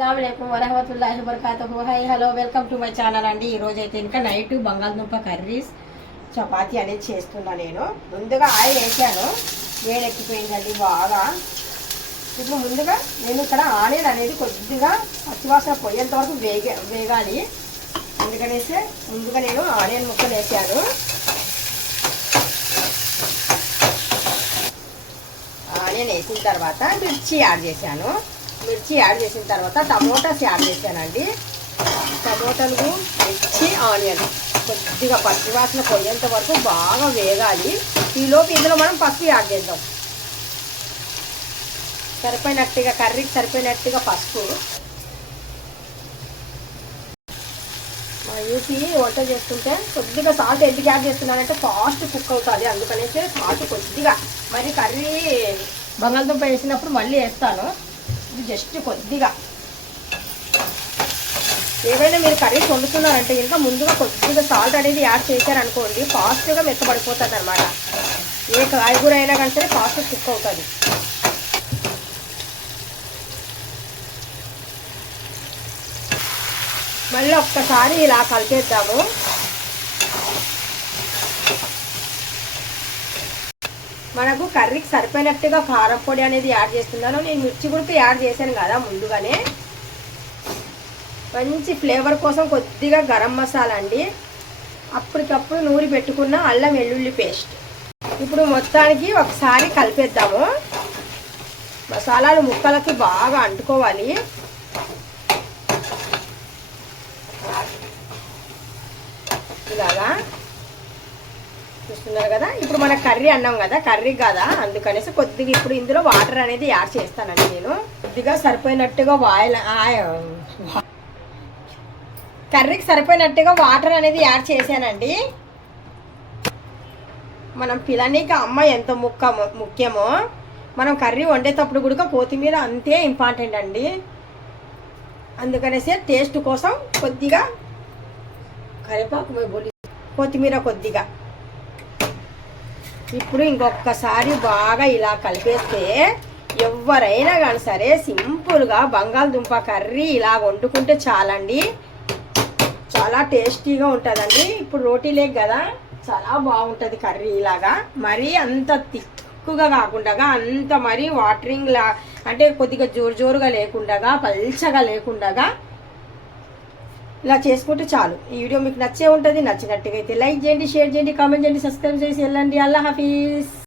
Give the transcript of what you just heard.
అస్సలాముఅలైకుం వరహమతుల్లాహి వబరకాతుహు. Hi hello welcome to my channel అండి. ఈరోజు అయితే ఇంకా నైట్ బంగాళదుంప కర్రీస్ చపాతీ అనేది చేస్తున్నా. నేను ముందుగా ఆయిల్ వేసాను, వేడెక్కిపోయిందండి బాగా. ఇప్పుడు ముందుగా నేను ఇక్కడ ఆనియన్ అనేది కొద్దిగా పచ్చివాసన పోయేంత వరకు వేగాలి. అందుకనేసి ముందుగా నేను ఆనియన్ ముక్కలు వేసాను. ఆనియన్ వేసిన తర్వాత మిర్చి యాడ్ చేశాను. మిర్చి యాడ్ చేసిన తర్వాత టమోటాస్ యాడ్ చేశానండి. టమోటాలు, మిర్చి, ఆనియన్ కొద్దిగా పచ్చివాసన పోయేంత వరకు బాగా వేగాలి. ఈలోపు ఇందులో మనం పసుపు యాడ్ చేద్దాం. సరిపోయినట్టుగా కర్రీకి సరిపోయినట్టుగా పసుపు. మా యూపీ వంట చేస్తుంటే కొద్దిగా సాల్ట్ ఎందుకు యాడ్ చేస్తున్నానంటే ఫాస్ట్ కుక్ అవుతుంది, అందుకనేసి సాల్ట్ కొద్దిగా. మరి కర్రీ బంగాళదుంప వేసినప్పుడు మళ్ళీ వేస్తాను, ఇది జస్ట్ కొద్దిగా. ఏవైనా మీరు కర్రీస్ వండుతున్నారంటే ఇంకా ముందుగా కొద్దిగా సాల్ట్ అనేది యాడ్ చేశారనుకోండి, ఫాస్ట్గా మెత్తబడిపోతుంది అనమాట. ఏ కాయగూర అయినా కానీ సరే ఫాస్ట్ కుక్ అవుతుంది. మళ్ళీ ఒక్కసారి ఇలా కలిపేద్దాము. మనకు కర్రీకి సరిపోయినట్టుగా కారం పొడి అనేది యాడ్ చేస్తున్నాను. నేను మిర్చి గుడికి యాడ్ చేశాను కదా ముందుగానే. మంచి ఫ్లేవర్ కోసం కొద్దిగా గరం మసాలా అండి, అప్పటికప్పుడు నూరి పెట్టుకున్న అల్లం వెల్లుల్లి పేస్ట్. ఇప్పుడు మొత్తానికి ఒకసారి కలిపేద్దాము. మసాలాలు ముక్కలకి బాగా అంటుకోవాలి. ఇలాగా చూస్తున్నారు కదా. ఇప్పుడు మన కర్రీ అన్నాం కదా, కర్రీ కదా, అందుకనేసి కొద్దిగా ఇప్పుడు ఇందులో వాటర్ అనేది యాడ్ చేస్తానండి. నేను కొద్దిగా సరిపోయినట్టుగా కర్రీకి సరిపోయినట్టుగా వాటర్ అనేది యాడ్ చేశానండి. మనం పిల్లనికి అమ్మ ఎంత ముఖ్యమో మనం కర్రీ వండేటప్పుడు కూడా కొత్తిమీర అంతే ఇంపార్టెంట్ అండి. అందుకనేసి టేస్ట్ కోసం కొద్దిగా కరివేపాకు, కొత్తిమీర కొద్దిగా. ఇప్పుడు ఇంకొకసారి బాగా ఇలా కలిపేస్తే ఎవరైనా కానీ సరే సింపుల్గా బంగాళదుంప కర్రీ ఇలా వండుకుంటే చాలండి, చాలా టేస్టీగా ఉంటుందండి. ఇప్పుడు రోటీ లేక్ కదా, చాలా బాగుంటుంది కర్రీ ఇలాగా. మరీ అంత తిక్కుగా కాకుండా, అంత మరీ వాటరింగ్ అంటే కొద్దిగా జోరుగా లేకుండా, పల్చగా లేకుండా ఇలా చేసుకుంటే చాలు. ఈ వీడియో మీకు నచ్చే ఉంటుంది. నచ్చినట్టుగా అయితే లైక్ చేయండి, షేర్ చేయండి, కామెంట్ చేయండి, సబ్స్క్రైబ్ చేసి వెళ్ళండి. అల్లా హాఫీజ్.